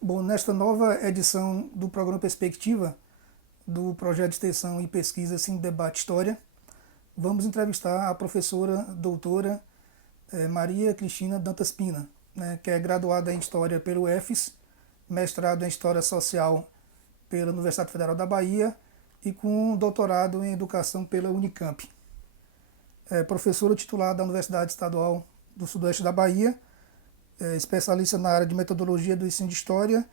Bom, nesta nova edição do programa Perspectiva, do projeto de extensão e pesquisa Sim Debate História, vamos entrevistar a professora doutora Maria Cristina Dantas Pina, né, que é graduada em História pelo EFES, mestrado em História Social pela Universidade Federal da Bahia e com doutorado em Educação pela Unicamp. É professora titular da Universidade Estadual do Sudoeste da Bahia, é especialista na área de metodologia do ensino de História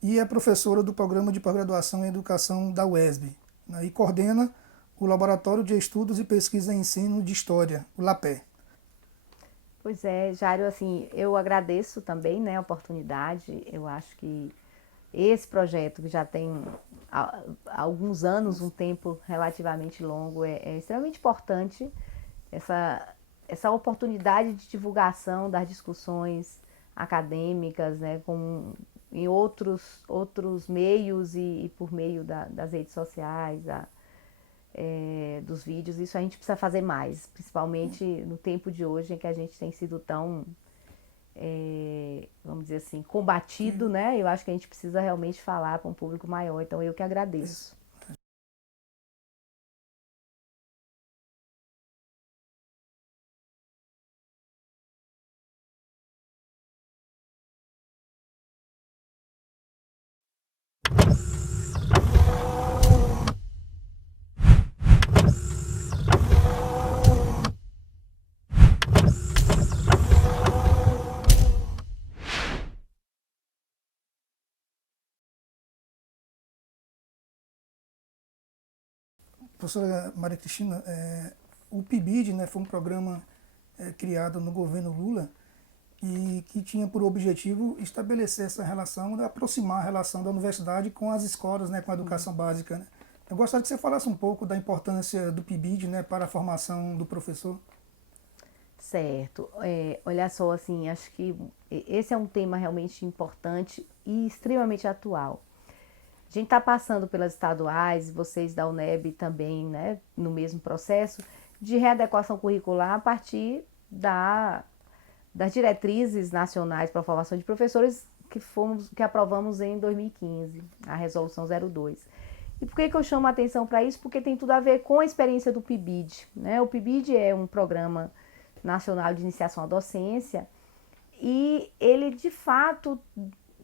e é professora do Programa de Pós-Graduação em Educação da UESB, né, e coordena o Laboratório de Estudos e Pesquisa em Ensino de História, o LAPE. Pois é, Jário, assim, eu agradeço também, né, a oportunidade. Eu acho que esse projeto, que já tem alguns anos, um tempo relativamente longo, é extremamente importante. Essa, essa oportunidade de divulgação das discussões acadêmicas, né, em outros meios e por meio das redes sociais, dos vídeos, isso a gente precisa fazer mais, principalmente no tempo de hoje em que a gente tem sido tão, vamos dizer assim, combatido, né? Eu acho que a gente precisa realmente falar para um público maior, então eu que agradeço. Professora Maria Cristina, o PIBID, né, foi um programa criado no governo Lula e que tinha por objetivo estabelecer essa relação, aproximar a relação da universidade com as escolas, né, com a educação básica. Né. Eu gostaria que você falasse um pouco da importância do PIBID, né, para a formação do professor. Certo. Olha só, assim, acho que esse é um tema realmente importante e extremamente atual. A gente está passando pelas estaduais, vocês da UNEB também, né, no mesmo processo de readequação curricular a partir das diretrizes nacionais para a formação de professores que aprovamos em 2015, a resolução 02. E por que eu chamo a atenção para isso? Porque tem tudo a ver com a experiência do PIBID. Né? O PIBID é um programa nacional de iniciação à docência e ele, de fato,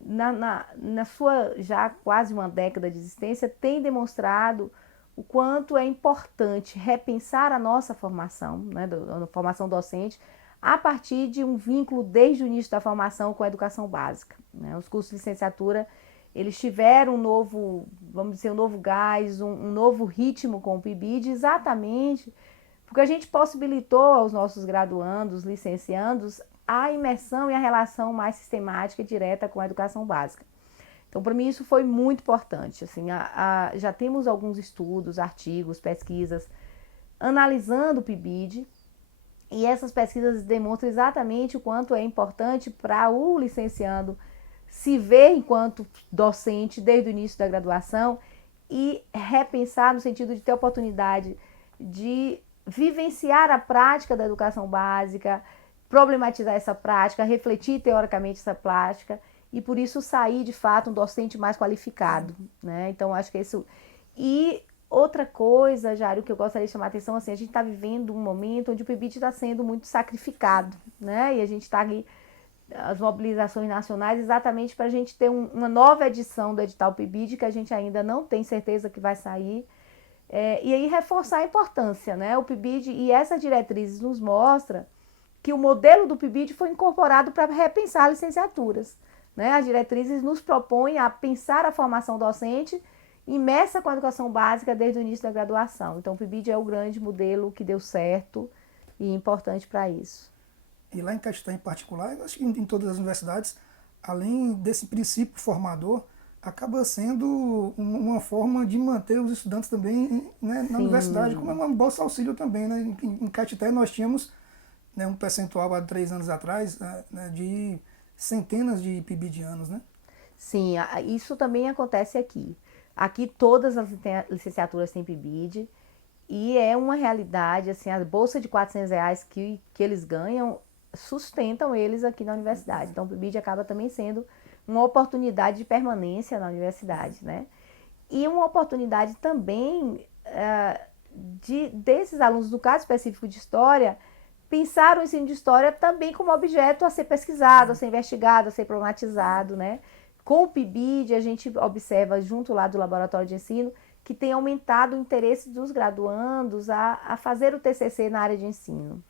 na sua já quase uma década de existência, tem demonstrado o quanto é importante repensar a nossa formação, né, a formação docente, a partir de um vínculo desde o início da formação com a educação básica. Né? Os cursos de licenciatura, eles tiveram um novo, vamos dizer, um novo gás, um novo ritmo com o PIBID, exatamente porque a gente possibilitou aos nossos graduandos, licenciandos, a imersão e a relação mais sistemática e direta com a educação básica. Então, para mim, isso foi muito importante. Assim, já temos alguns estudos, artigos, pesquisas analisando o PIBID, e essas pesquisas demonstram exatamente o quanto é importante para o licenciando se ver enquanto docente desde o início da graduação e repensar no sentido de ter oportunidade de vivenciar a prática da educação básica, problematizar essa prática, refletir teoricamente essa prática e por isso sair de fato um docente mais qualificado, né? Então acho que isso. E outra coisa, Jário, que eu gostaria de chamar a atenção, assim, a gente está vivendo um momento onde o PIBID está sendo muito sacrificado, né? E a gente está aqui as mobilizações nacionais exatamente para a gente ter uma nova edição do edital PIBID que a gente ainda não tem certeza que vai sair, e aí reforçar a importância, né? O PIBID e essas diretrizes nos mostra que o modelo do PIBID foi incorporado para repensar licenciaturas. Né? As diretrizes nos propõem a pensar a formação docente imersa com a educação básica desde o início da graduação. Então, o PIBID é o grande modelo que deu certo e importante para isso. E lá em Caetité, em particular, eu acho que em todas as universidades, além desse princípio formador, acaba sendo uma forma de manter os estudantes também, né, na universidade, como é Sim, uma bolsa auxílio também. Né? Em Caetité nós tínhamos, né, um percentual há 3 anos atrás, né, de centenas de PIBidianos. Né? sim, isso também acontece aqui. Aqui todas as licenciaturas têm PIBID e é uma realidade, assim, a bolsa de R$ 400 que eles ganham sustentam eles aqui na universidade. Então o PIBID acaba também sendo uma oportunidade de permanência na universidade, né? E uma oportunidade também desses alunos, do caso específico de História, pensar o ensino de História também como objeto a ser pesquisado, a ser investigado, a ser problematizado, né? Com o PIBID, a gente observa, junto lá do Laboratório de Ensino, que tem aumentado o interesse dos graduandos a fazer o TCC na área de ensino.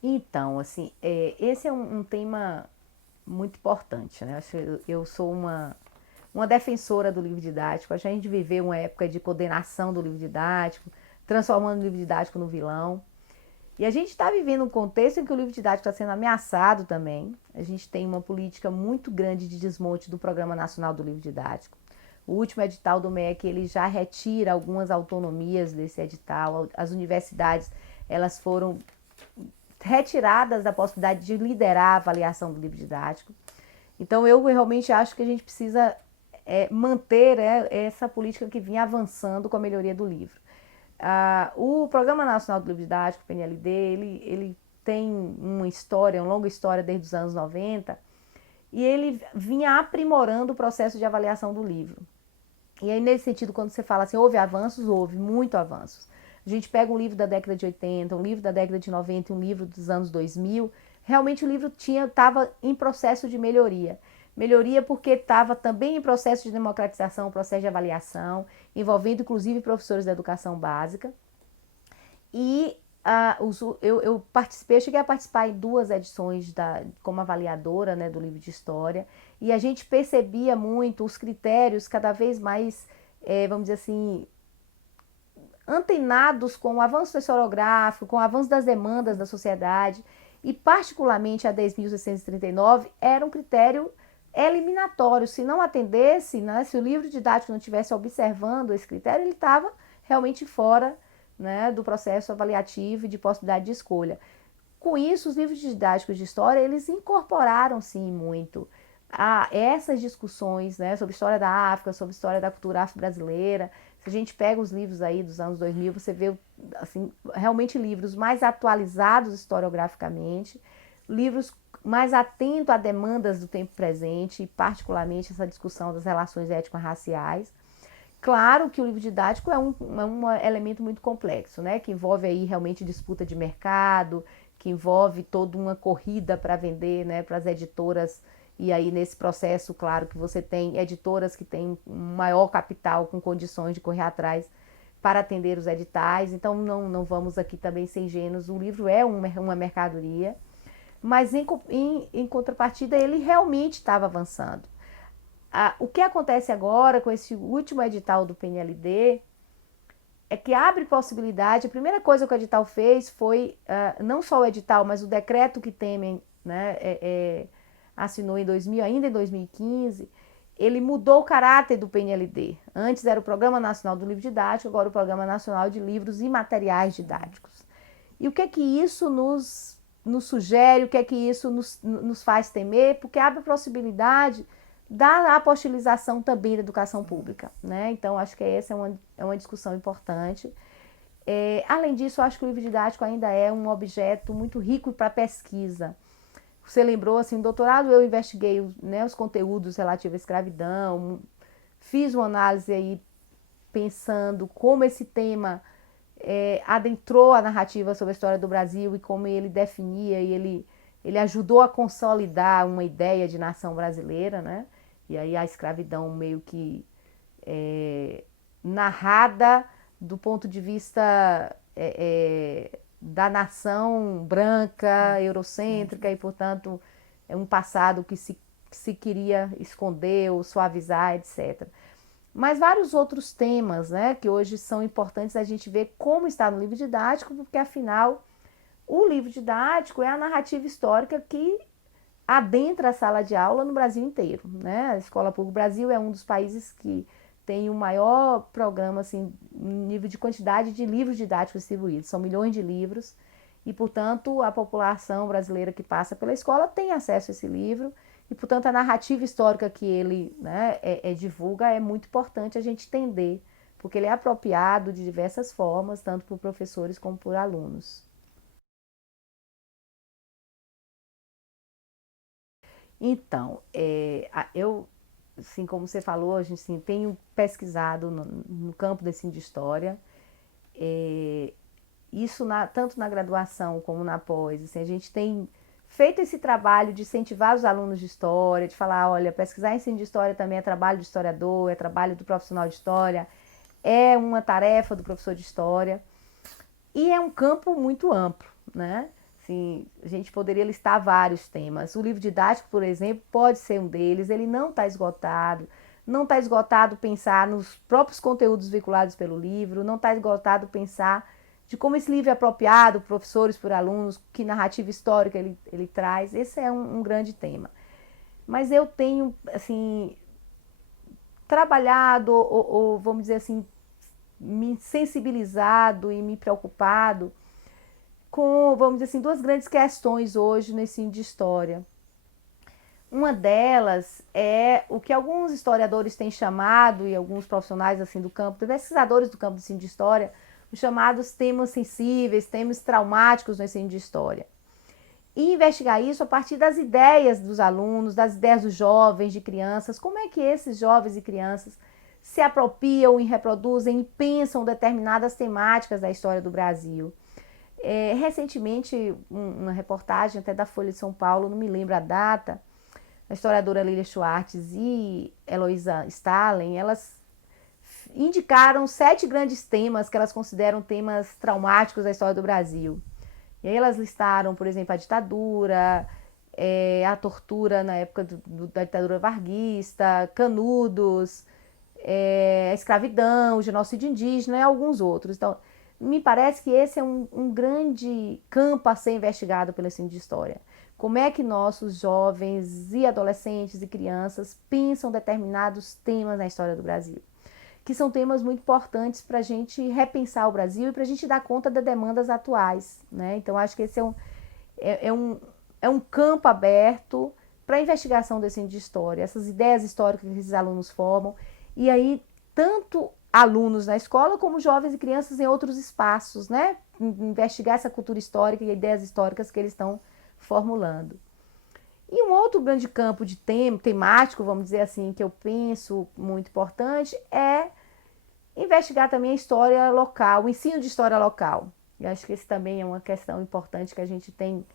Então, assim, esse é um tema muito importante, né? Eu sou uma defensora do livro didático. A gente viveu uma época de condenação do livro didático, transformando o livro didático no vilão. E a gente está vivendo um contexto em que o livro didático está sendo ameaçado também. A gente tem uma política muito grande de desmonte do Programa Nacional do Livro Didático. O último edital do MEC, ele já retira algumas autonomias desse edital. As universidades, elas foram retiradas da possibilidade de liderar a avaliação do livro didático. Então, eu realmente acho que a gente precisa manter essa política que vinha avançando com a melhoria do livro. O Programa Nacional do Livro Didático, o PNLD, ele tem uma história, uma longa história desde os anos 90, e ele vinha aprimorando o processo de avaliação do livro. E aí, nesse sentido, quando você fala assim, houve avanços, houve muito avanços. A gente pega um livro da década de 80, um livro da década de 90 e um livro dos anos 2000, realmente o livro estava em processo de melhoria. Melhoria porque estava também em processo de democratização, processo de avaliação, envolvendo inclusive professores da educação básica. E eu participei, eu cheguei a participar em 2 edições como avaliadora, né, do livro de história, e a gente percebia muito os critérios cada vez mais, vamos dizer assim, antenados com o avanço historiográfico, com o avanço das demandas da sociedade, e particularmente a 10.639 era um critério eliminatório. Se não atendesse, né, se o livro didático não estivesse observando esse critério, ele estava realmente fora, né, do processo avaliativo e de possibilidade de escolha. Com isso, os livros didáticos de história, eles incorporaram, sim, muito a essas discussões, né, sobre história da África, sobre história da cultura afro-brasileira. Se a gente pega os livros aí dos anos 2000, você vê, assim, realmente livros mais atualizados historiograficamente, livros mais atentos a demandas do tempo presente, e particularmente essa discussão das relações étnico-raciais. Claro que o livro didático é um elemento muito complexo, né? Que envolve aí realmente disputa de mercado, que envolve toda uma corrida para vender, né, para as editoras. E aí, nesse processo, claro que você tem editoras que têm um maior capital com condições de correr atrás para atender os editais. Então, não vamos aqui também ser ingênuos. O livro é uma mercadoria, mas em contrapartida, ele realmente estava avançando. O que acontece agora com esse último edital do PNLD é que abre possibilidade. A primeira coisa que o edital fez foi, não só o edital, mas o decreto que Temer, né, assinou em 2000, ainda em 2015, ele mudou o caráter do PNLD. Antes era o Programa Nacional do Livro Didático, agora o Programa Nacional de Livros e Materiais Didáticos. E o que é que isso nos sugere, o que é que isso nos faz temer? Porque abre a possibilidade da apostilização também da educação pública, né? Então, acho que essa é uma discussão importante. Além disso, eu acho que o livro didático ainda é um objeto muito rico para pesquisa. Você lembrou, assim, no doutorado eu investiguei, né, os conteúdos relativos à escravidão, fiz uma análise aí pensando como esse tema adentrou a narrativa sobre a história do Brasil e como ele definia e ele ajudou a consolidar uma ideia de nação brasileira, né? E aí a escravidão meio que narrada do ponto de vista da nação branca, eurocêntrica, e, portanto, é um passado que se queria esconder ou suavizar, etc. Mas vários outros temas, né, que hoje são importantes a gente ver como está no livro didático, porque, afinal, o livro didático é a narrativa histórica que adentra a sala de aula no Brasil inteiro, né? A Escola Pública Brasil é um dos países que tem o maior programa, assim, nível de quantidade de livros didáticos distribuídos. São milhões de livros e, portanto, a população brasileira que passa pela escola tem acesso a esse livro e, portanto, a narrativa histórica que ele, né, divulga é muito importante a gente entender, porque ele é apropriado de diversas formas, tanto por professores como por alunos. Então, eu, assim como você falou, a gente assim, tenho pesquisado no campo do ensino de história, é, isso tanto na graduação como na pós, assim, a gente tem feito esse trabalho de incentivar os alunos de história, de falar, olha, pesquisar ensino de história também é trabalho do historiador, é trabalho do profissional de história, é uma tarefa do professor de história, e é um campo muito amplo, né? Assim, a gente poderia listar vários temas. O livro didático, por exemplo, pode ser um deles, ele não está esgotado. Não está esgotado pensar nos próprios conteúdos veiculados pelo livro, não está esgotado pensar de como esse livro é apropriado por professores, por alunos, que narrativa histórica ele traz. Esse é um grande tema. Mas eu tenho, assim, trabalhado, ou vamos dizer assim, me sensibilizado e me preocupado com, vamos dizer assim, duas grandes questões hoje no ensino de história. Uma delas é o que alguns historiadores têm chamado, e alguns profissionais assim do campo, pesquisadores do campo do ensino de história, os chamados temas sensíveis, temas traumáticos no ensino de história. E investigar isso a partir das ideias dos alunos, das ideias dos jovens, de crianças, como é que esses jovens e crianças se apropriam e reproduzem e pensam determinadas temáticas da história do Brasil. Recentemente, uma reportagem até da Folha de São Paulo, não me lembro a data, a historiadora Lília Schwartz e Heloísa Stalin, elas indicaram 7 grandes temas que elas consideram temas traumáticos da história do Brasil. E aí elas listaram, por exemplo, a ditadura, a tortura na época da ditadura varguista, Canudos, a escravidão, o genocídio indígena e alguns outros. Então, me parece que esse é um grande campo a ser investigado pelo ensino de história. Como é que nossos jovens e adolescentes e crianças pensam determinados temas na história do Brasil? Que são temas muito importantes para a gente repensar o Brasil e para a gente dar conta das demandas atuais, né? Então, acho que esse é um campo aberto para a investigação do ensino de história, essas ideias históricas que esses alunos formam, e aí tanto alunos na escola como jovens e crianças em outros espaços, né? Investigar essa cultura histórica e ideias históricas que eles estão formulando. E um outro grande campo de temático, vamos dizer assim, que eu penso muito importante é investigar também a história local, o ensino de história local. E acho que esse também é uma questão importante que a gente tem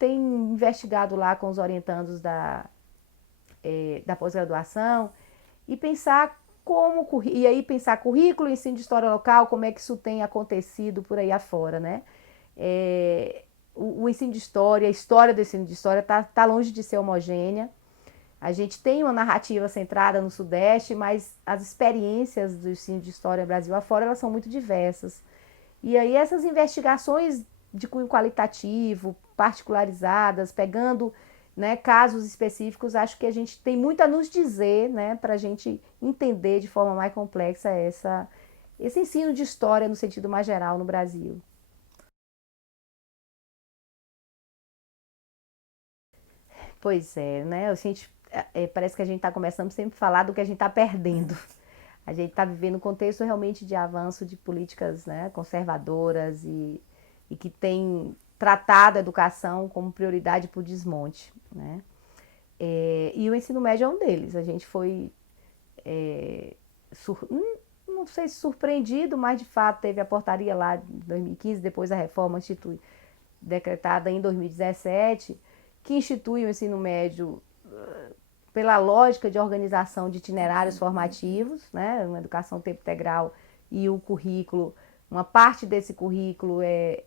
investigado lá com os orientandos da pós-graduação e pensar e aí pensar currículo, ensino de história local, como é que isso tem acontecido por aí afora, né? O ensino de história, a história do ensino de história tá longe de ser homogênea. A gente tem uma narrativa centrada no Sudeste, mas as experiências do ensino de história Brasil afora, elas são muito diversas. E aí essas investigações de cunho qualitativo, particularizadas, pegando, né, casos específicos, acho que a gente tem muito a nos dizer, né, para a gente entender de forma mais complexa esse ensino de história no sentido mais geral no Brasil. Pois é, né? Parece que a gente está começando sempre a falar do que a gente está perdendo. A gente está vivendo um contexto realmente de avanço de políticas, né, conservadoras e que tem tratado a educação como prioridade para o desmonte, né? E o ensino médio é um deles. A gente foi, é, não sei se surpreendido, mas de fato teve a portaria lá de 2015, depois a reforma decretada em 2017, que institui o ensino médio pela lógica de organização de itinerários formativos, né, uma educação tempo integral e o currículo, uma parte desse currículo é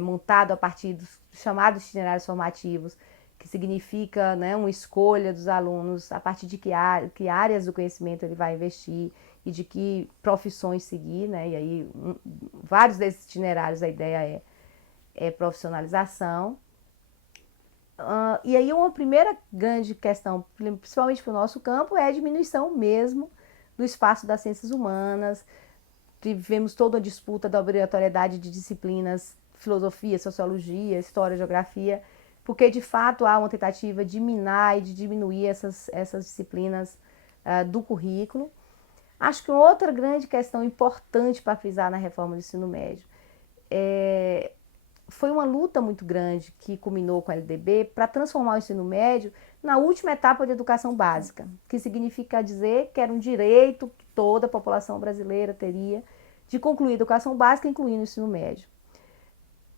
montado a partir dos chamados itinerários formativos, que significa, né, uma escolha dos alunos a partir de que áreas do conhecimento ele vai investir e de que profissões seguir, né, e aí vários desses itinerários a ideia é profissionalização. E aí uma primeira grande questão, principalmente para o nosso campo, é a diminuição mesmo do espaço das ciências humanas. Tivemos toda a disputa da obrigatoriedade de disciplinas, filosofia, sociologia, história, geografia, porque de fato há uma tentativa de minar e de diminuir essas disciplinas do currículo. Acho que outra grande questão importante para frisar na reforma do ensino médio foi uma luta muito grande que culminou com a LDB para transformar o ensino médio na última etapa de educação básica, que significa dizer que era um direito que toda a população brasileira teria de concluir a educação básica, incluindo o ensino médio.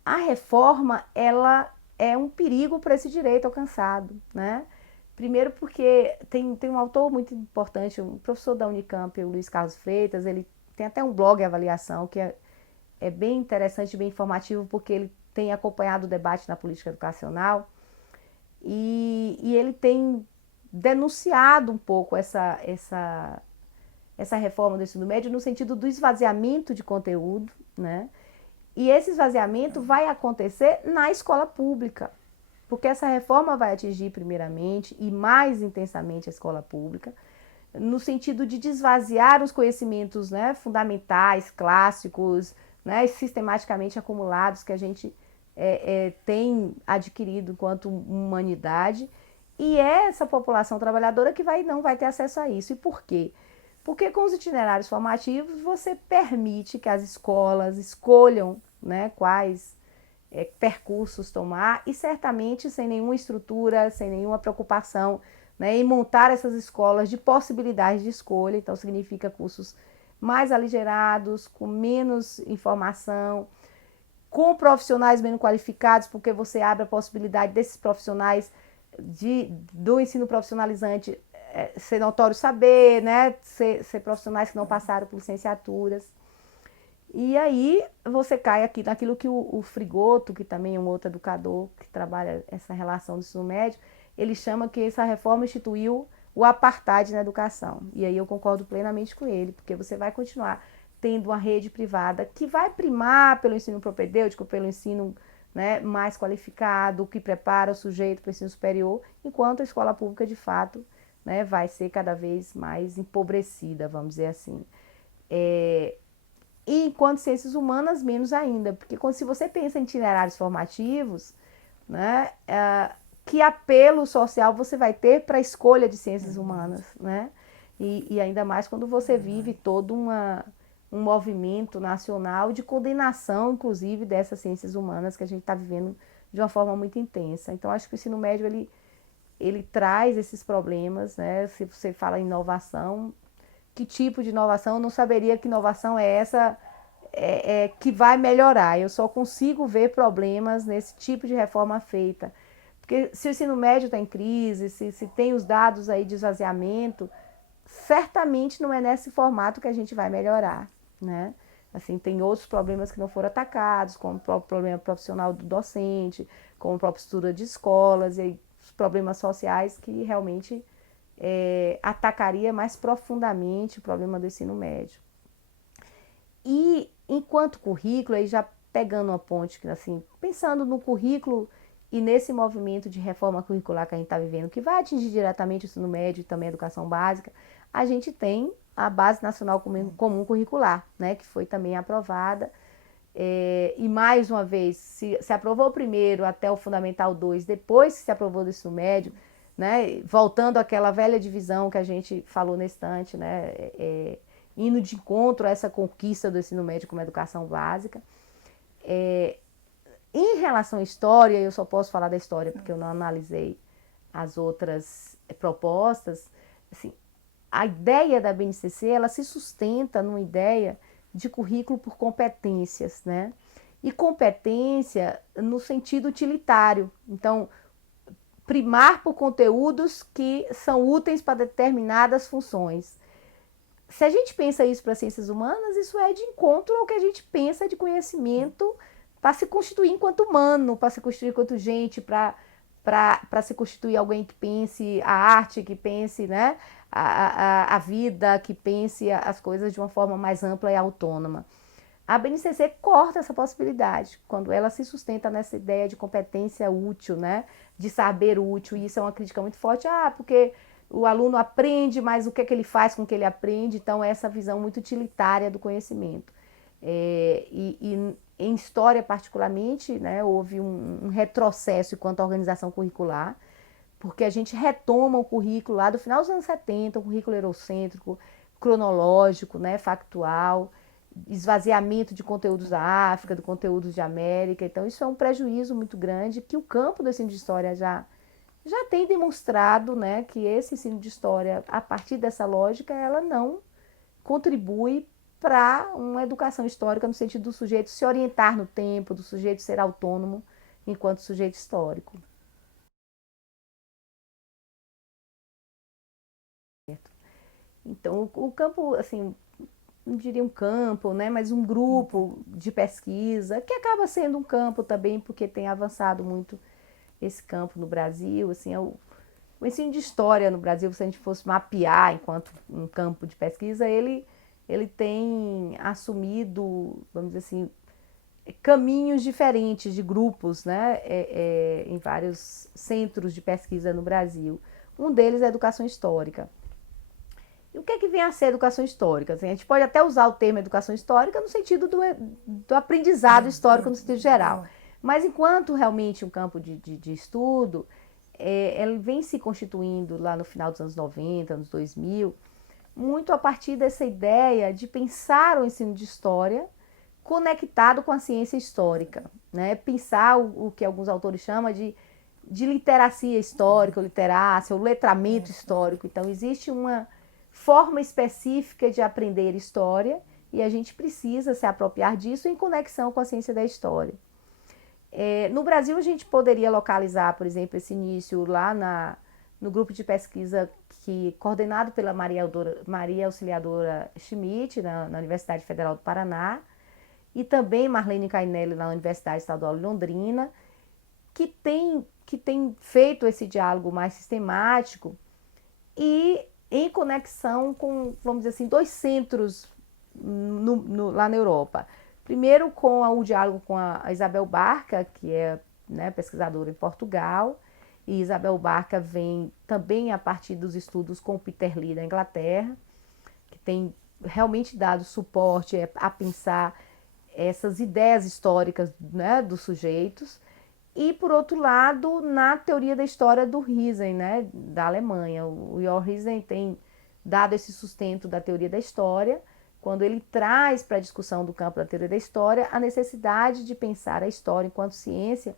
A reforma, ela é um perigo para esse direito alcançado, né? Primeiro porque tem um autor muito importante, um professor da Unicamp, o Luiz Carlos Freitas, ele tem até um blog de avaliação que é bem interessante, bem informativo, porque ele tem acompanhado o debate na política educacional e ele tem denunciado um pouco essa reforma do ensino médio no sentido do esvaziamento de conteúdo, né? E esse esvaziamento vai acontecer na escola pública, porque essa reforma vai atingir primeiramente e mais intensamente a escola pública, no sentido de desvaziar os conhecimentos, né, fundamentais, clássicos, né, sistematicamente acumulados que a gente tem adquirido enquanto humanidade, e é essa população trabalhadora que não vai ter acesso a isso. E por quê? Porque com os itinerários formativos você permite que as escolas escolham, né, quais percursos tomar e certamente sem nenhuma estrutura, sem nenhuma preocupação, né, em montar essas escolas de possibilidades de escolha. Então significa cursos mais aligerados, com menos informação, com profissionais menos qualificados, porque você abre a possibilidade desses profissionais do ensino profissionalizante ser notório saber, né? Ser profissionais que não passaram por licenciaturas. E aí você cai aqui naquilo que o Frigoto, que também é um outro educador que trabalha essa relação do ensino médio, ele chama que essa reforma instituiu o apartheid na educação. E aí eu concordo plenamente com ele, porque você vai continuar tendo uma rede privada que vai primar pelo ensino propedêutico, pelo ensino, né, mais qualificado, que prepara o sujeito para o ensino superior, enquanto a escola pública, de fato, né, vai ser cada vez mais empobrecida, vamos dizer assim. E enquanto ciências humanas, menos ainda, porque se você pensa em itinerários formativos, né, que apelo social você vai ter para a escolha de ciências humanas, né? E ainda mais quando você vive todo um movimento nacional de condenação, inclusive, dessas ciências humanas que a gente está vivendo de uma forma muito intensa. Então, acho que o ensino médio, ele traz esses problemas, né? Se você fala em inovação, que tipo de inovação? Eu não saberia que inovação é essa que vai melhorar. Eu só consigo ver problemas nesse tipo de reforma feita. Porque se o ensino médio está em crise, se tem os dados aí de esvaziamento, certamente não é nesse formato que a gente vai melhorar, né? Assim, tem outros problemas que não foram atacados, como o próprio problema profissional do docente, como a própria estrutura de escolas, e os problemas sociais que realmente atacaria mais profundamente o problema do ensino médio. E enquanto currículo, aí já pegando uma ponte, assim, pensando no currículo e nesse movimento de reforma curricular que a gente está vivendo, que vai atingir diretamente o ensino médio e também a educação básica, a gente tem a Base Nacional Comum Curricular, né, que foi também aprovada. E mais uma vez, se aprovou o primeiro até o Fundamental 2, depois que se aprovou do ensino médio, né, voltando àquela velha divisão que a gente falou na estante, né, indo de encontro a essa conquista do ensino médio como educação básica. Em relação à história, eu só posso falar da história porque eu não analisei as outras propostas. Assim, a ideia da BNCC, ela se sustenta numa ideia de currículo por competências, né? E competência no sentido utilitário. Então, primar por conteúdos que são úteis para determinadas funções. Se a gente pensa isso para ciências humanas, isso é de encontro ao que a gente pensa de conhecimento para se constituir enquanto humano, para se constituir enquanto gente, para se constituir alguém que pense a arte, que pense, né, a vida, que pense as coisas de uma forma mais ampla e autônoma. A BNCC corta essa possibilidade, quando ela se sustenta nessa ideia de competência útil, né, de saber útil, e isso é uma crítica muito forte, porque o aluno aprende, mas o que é que ele faz com o que ele aprende? Então, essa visão muito utilitária do conhecimento. E em história, particularmente, né, houve um retrocesso quanto à organização curricular, porque a gente retoma o currículo lá do final dos anos 70, o currículo eurocêntrico, cronológico, né, factual, esvaziamento de conteúdos da África, de conteúdos de América. Então, isso é um prejuízo muito grande que o campo do ensino de história já tem demonstrado, né, que esse ensino de história, a partir dessa lógica, ela não contribui para uma educação histórica no sentido do sujeito se orientar no tempo, do sujeito ser autônomo enquanto sujeito histórico. Então, o campo, assim, não diria um campo, né, mas um grupo de pesquisa, que acaba sendo um campo também, porque tem avançado muito esse campo no Brasil, assim, o ensino de história no Brasil, se a gente fosse mapear enquanto um campo de pesquisa, ele tem assumido, vamos dizer assim, caminhos diferentes de grupos, né, em vários centros de pesquisa no Brasil. Um deles é a educação histórica. E o que é que vem a ser educação histórica? Assim, a gente pode até usar o termo educação histórica no sentido do aprendizado histórico no sentido geral. Mas enquanto realmente um campo de estudo, ele vem se constituindo lá no final dos anos 90, anos 2000, muito a partir dessa ideia de pensar o ensino de história conectado com a ciência histórica, né? Pensar o que alguns autores chamam de literacia histórica, ou literácia, ou letramento histórico. Então, existe uma forma específica de aprender história e a gente precisa se apropriar disso em conexão com a ciência da história. No Brasil, a gente poderia localizar, por exemplo, esse início lá no grupo de pesquisa coordenado pela Maria Auxiliadora Schmidt, na Universidade Federal do Paraná, e também Marlene Cainelli na Universidade Estadual de Londrina, que tem feito esse diálogo mais sistemático e em conexão com, vamos dizer assim, dois centros lá na Europa. Primeiro com o diálogo com a Isabel Barca, que é, né, pesquisadora em Portugal, e Isabel Barca vem também a partir dos estudos com Peter Lee da Inglaterra, que tem realmente dado suporte a pensar essas ideias históricas, né, dos sujeitos. E, por outro lado, na teoria da história do Riesen, né, da Alemanha. O Jörg Riesen tem dado esse sustento da teoria da história, quando ele traz para a discussão do campo da teoria da história a necessidade de pensar a história enquanto ciência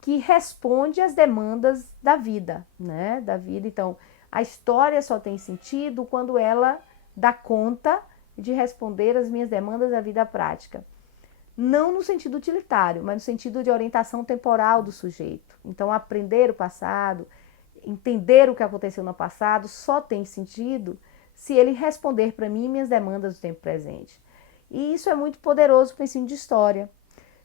que responde às demandas da vida, né, da vida. Então, a história só tem sentido quando ela dá conta de responder às minhas demandas da vida prática. Não no sentido utilitário, mas no sentido de orientação temporal do sujeito. Então, aprender o passado, entender o que aconteceu no passado, só tem sentido se ele responder para mim minhas demandas do tempo presente. E isso é muito poderoso para o ensino de história,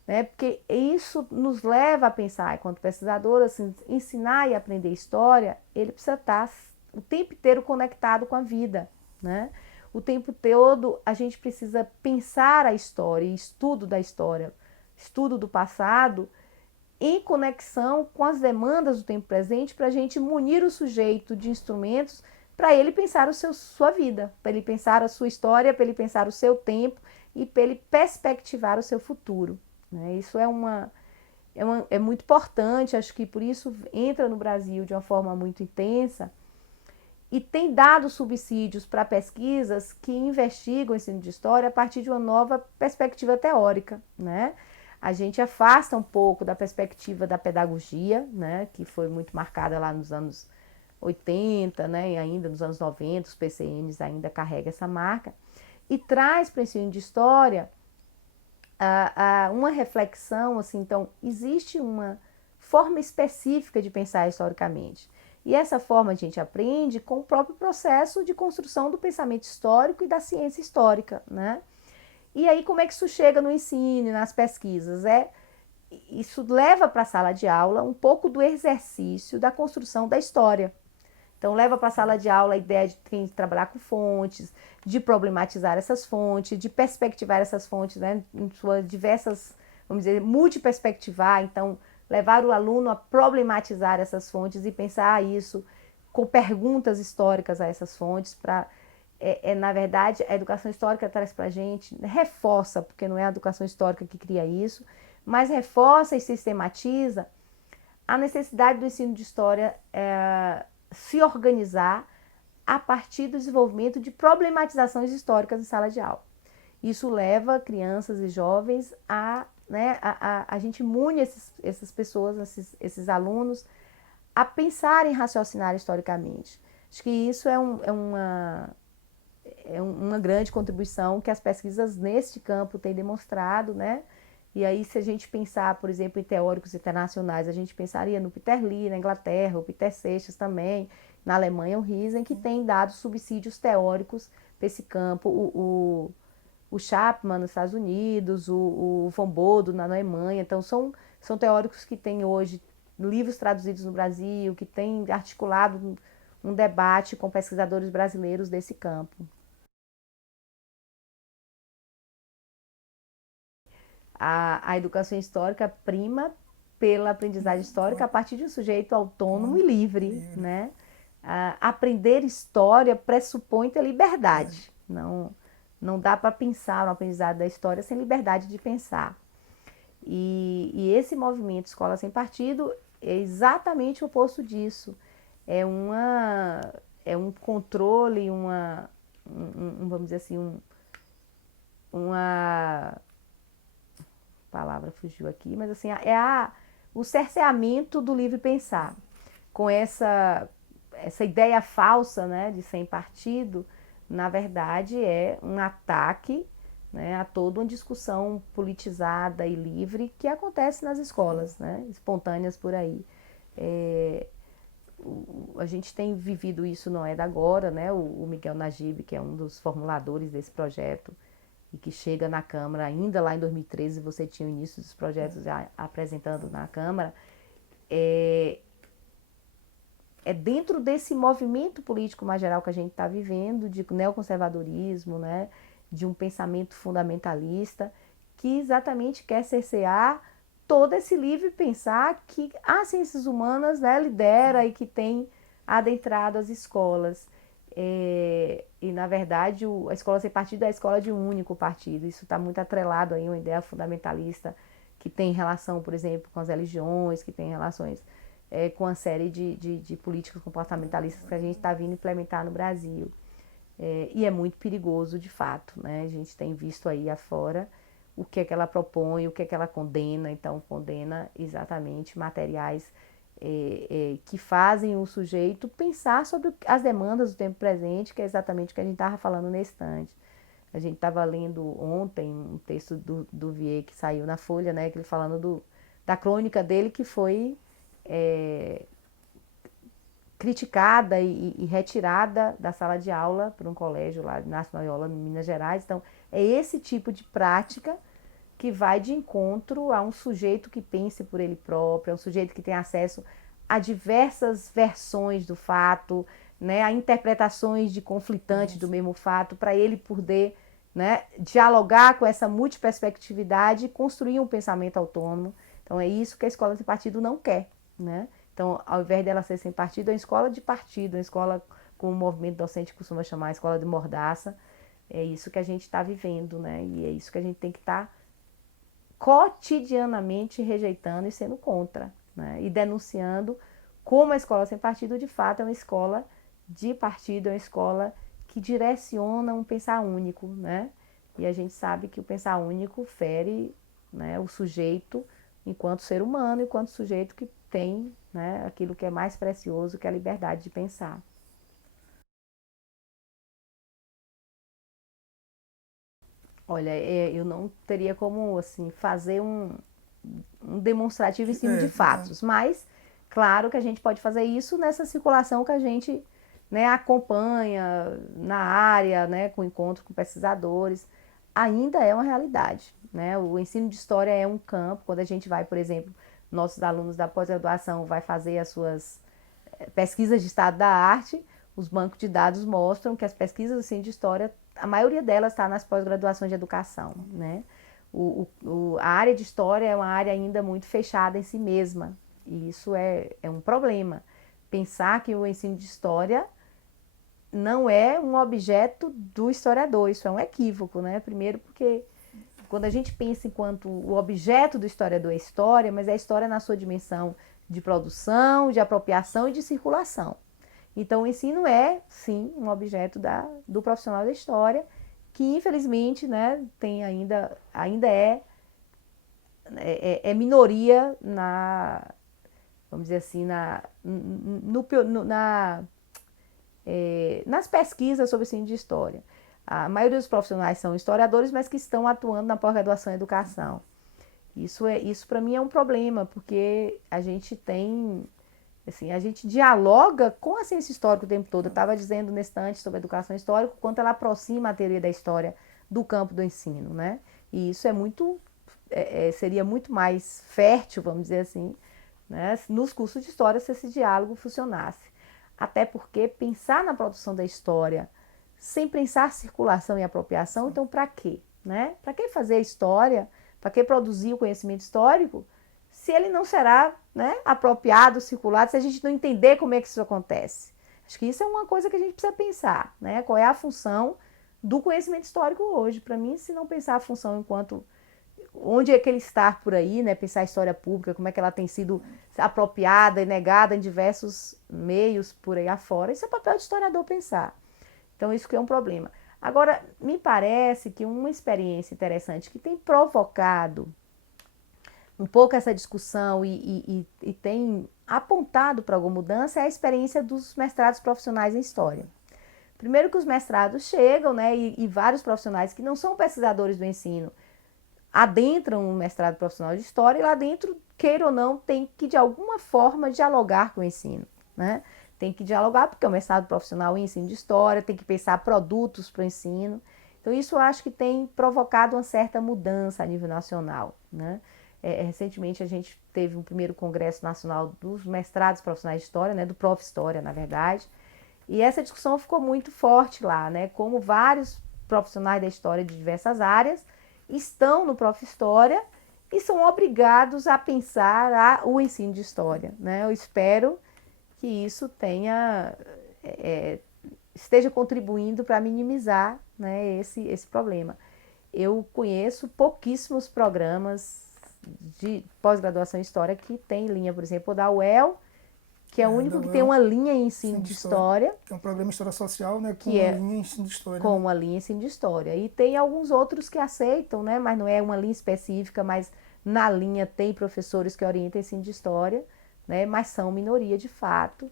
né? Porque isso nos leva a pensar, enquanto pesquisador, assim, ensinar e aprender história, ele precisa estar o tempo inteiro conectado com a vida, né? O tempo todo a gente precisa pensar a história, estudo da história, estudo do passado, em conexão com as demandas do tempo presente, para a gente munir o sujeito de instrumentos para ele pensar sua vida, para ele pensar a sua história, para ele pensar o seu tempo e para ele perspectivar o seu futuro. Né? Isso é muito importante, acho que por isso entra no Brasil de uma forma muito intensa, e tem dado subsídios para pesquisas que investigam o ensino de história a partir de uma nova perspectiva teórica, né? A gente afasta um pouco da perspectiva da pedagogia, né, que foi muito marcada lá nos anos 80, né, e ainda nos anos 90, os PCNs ainda carregam essa marca, e traz para o ensino de história uma reflexão, assim, então, existe uma forma específica de pensar historicamente. E essa forma a gente aprende com o próprio processo de construção do pensamento histórico e da ciência histórica, né? E aí como é que isso chega no ensino, nas pesquisas? Isso leva para a sala de aula um pouco do exercício da construção da história. Então leva para a sala de aula a ideia de quem trabalhar com fontes, de problematizar essas fontes, de perspectivar essas fontes, né, em suas diversas, vamos dizer, multiperspectivar. Então levar o aluno a problematizar essas fontes e pensar isso com perguntas históricas a essas fontes para na verdade, a educação histórica traz para a gente, reforça, porque não é a educação histórica que cria isso, mas reforça e sistematiza a necessidade do ensino de história se organizar a partir do desenvolvimento de problematizações históricas em sala de aula. Isso leva crianças e jovens a gente mune essas pessoas, esses alunos, a pensar em raciocinar historicamente. Acho que isso é uma grande contribuição que as pesquisas neste campo têm demonstrado, né? E aí, se a gente pensar, por exemplo, em teóricos internacionais, a gente pensaria no Peter Lee, na Inglaterra, o Peter Seixas também, na Alemanha, o Riesen, que tem dado subsídios teóricos para esse campo. O Chapman nos Estados Unidos, o von Bodo na Alemanha. Então, são teóricos que têm hoje livros traduzidos no Brasil, que têm articulado um debate com pesquisadores brasileiros desse campo. A educação histórica prima pela aprendizagem histórica a partir de um sujeito autônomo e livre, né? Aprender história pressupõe ter liberdade. Não dá para pensar no aprendizado da história sem liberdade de pensar. E esse movimento Escola Sem Partido é exatamente o oposto disso. É um controle, vamos dizer assim, uma palavra fugiu aqui, mas assim, o cerceamento do livre pensar. Com essa ideia falsa, né, de sem partido, na verdade é um ataque, né, a toda uma discussão politizada e livre que acontece nas escolas, né, espontâneas por aí. A gente tem vivido isso, não é da agora, né, o Miguel Najib, que é um dos formuladores desse projeto, e que chega na Câmara, ainda lá em 2013, você tinha o início dos projetos já apresentando na Câmara, é dentro desse movimento político mais geral que a gente está vivendo, de neoconservadorismo, né, de um pensamento fundamentalista, que exatamente quer cercear todo esse livre pensar que as ciências humanas, né, lidera e que tem adentrado as escolas. E, na verdade, a escola sem partido é a escola de um único partido. Isso está muito atrelado aí a uma ideia fundamentalista que tem relação, por exemplo, com as religiões, que tem relações com a série de políticas comportamentalistas que a gente está vindo implementar no Brasil. E é muito perigoso, de fato, né? A gente tem visto aí afora o que é que ela propõe, o que é que ela condena. Então, condena exatamente materiais que fazem o sujeito pensar sobre as demandas do tempo presente, que é exatamente o que a gente estava falando nesse instante. A gente estava lendo ontem um texto do Vier que saiu na Folha, né, que ele falando da crônica dele que foi criticada e retirada da sala de aula por um colégio lá de Inácio Loyola, em Minas Gerais. Então, é esse tipo de prática que vai de encontro a um sujeito que pense por ele próprio, a um sujeito que tem acesso a diversas versões do fato, né, a interpretações de conflitantes do mesmo fato, para ele poder, né, dialogar com essa multiperspectividade e construir um pensamento autônomo. Então, é isso que a escola sem partido não quer, né? Então, ao invés dela ser sem partido, é uma escola de partido, uma escola como o movimento docente costuma chamar, a escola de mordaça. É isso que a gente está vivendo, né? E é isso que a gente tem que estar cotidianamente rejeitando e sendo contra, né? E denunciando como a escola sem partido, de fato, é uma escola de partido, é uma escola que direciona um pensar único, né? E a gente sabe que o pensar único fere, né, o sujeito enquanto ser humano, enquanto sujeito que tem, né, aquilo que é mais precioso, que é a liberdade de pensar. Olha, eu não teria como assim fazer um demonstrativo em cima de fatos, mas claro que a gente pode fazer isso nessa circulação que a gente, né, acompanha na área, né, com encontro com pesquisadores, ainda é uma realidade, né? O ensino de história é um campo. Quando a gente vai, por exemplo, nossos alunos da pós-graduação vai fazer as suas pesquisas de estado da arte, os bancos de dados mostram que as pesquisas assim, de história, a maioria delas está nas pós-graduações de educação, né? A área de história é uma área ainda muito fechada em si mesma, e isso é um problema. Pensar que o ensino de história não é um objeto do historiador, isso é um equívoco, né? Primeiro porque quando a gente pensa enquanto o objeto do historiador é história, mas é a história na sua dimensão de produção, de apropriação e de circulação. Então, o ensino é, sim, um objeto do profissional da história, que infelizmente, né, tem ainda é minoria vamos dizer assim, nas pesquisas sobre ensino de história. A maioria dos profissionais são historiadores, mas que estão atuando na pós-graduação em educação. Isso para mim é um problema, porque a gente tem, assim, a gente dialoga com a ciência histórica o tempo todo. Eu estava dizendo nesse instante sobre a educação histórica, o quanto ela aproxima a teoria da história do campo do ensino, né? E isso seria muito mais fértil, vamos dizer assim, né, nos cursos de história se esse diálogo funcionasse. Até porque pensar na produção da história sem pensar circulação e apropriação, então para quê? Né? Para que fazer a história? Para que produzir o conhecimento histórico se ele não será, né, apropriado, circulado, se a gente não entender como é que isso acontece? Acho que isso é uma coisa que a gente precisa pensar, né? Qual é a função do conhecimento histórico hoje? Para mim, se não pensar a função enquanto onde é que ele está por aí, né? Pensar a história pública, como é que ela tem sido apropriada e negada em diversos meios por aí afora. Isso é papel de historiador pensar. Então, isso que é um problema. Agora, me parece que uma experiência interessante que tem provocado um pouco essa discussão e tem apontado para alguma mudança é a experiência dos mestrados profissionais em História. Primeiro que os mestrados chegam, né, e vários profissionais que não são pesquisadores do ensino adentram um mestrado profissional de História e lá dentro, queira ou não, tem que de alguma forma dialogar com o ensino, né? Tem que dialogar porque é um mestrado profissional em ensino de História, tem que pensar produtos para o ensino. Então isso eu acho que tem provocado uma certa mudança a nível nacional, né? Recentemente a gente teve um primeiro congresso nacional dos mestrados profissionais de História, né? Do Prof. História, na verdade, e essa discussão ficou muito forte lá, né? Como vários profissionais da história de diversas áreas estão no Prof. História e são obrigados a pensar o ensino de História, né? Eu espero que isso esteja contribuindo para minimizar, né, esse problema. Eu conheço pouquíssimos programas de pós-graduação em História que tem linha, por exemplo, da UEL, que é o único que tem uma linha em ensino de História. Que é um programa de História Social, né, com uma linha em ensino de História. Com uma linha em ensino de História. E tem alguns outros que aceitam, né, mas não é uma linha específica, mas na linha tem professores que orientam ensino de História, né, mas são minoria de fato.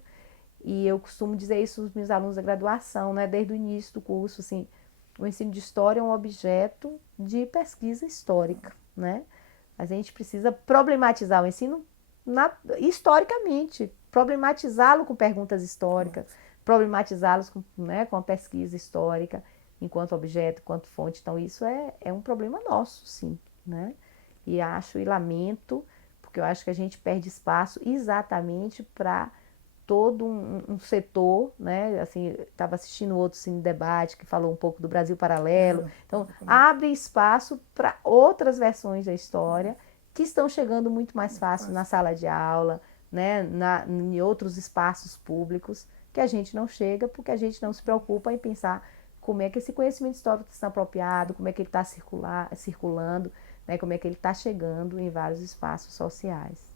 E eu costumo dizer isso aos meus alunos da graduação, né, desde o início do curso, assim, o ensino de História é um objeto de pesquisa histórica, né? A gente precisa problematizar o ensino historicamente, problematizá-lo com perguntas históricas, problematizá-los com, né, com a pesquisa histórica, enquanto objeto, enquanto fonte. Então, isso é um problema nosso, sim, né? E acho e lamento, porque eu acho que a gente perde espaço exatamente para todo um setor, né? Assim, estava assistindo outro Cine Debate que falou um pouco do Brasil Paralelo. Então, abre espaço para outras versões da história que estão chegando muito mais fácil na sala de aula, né? Em outros espaços públicos, que a gente não chega porque a gente não se preocupa em pensar como é que esse conhecimento histórico está apropriado, como é que ele está circulando, né? Como é que ele está chegando em vários espaços sociais.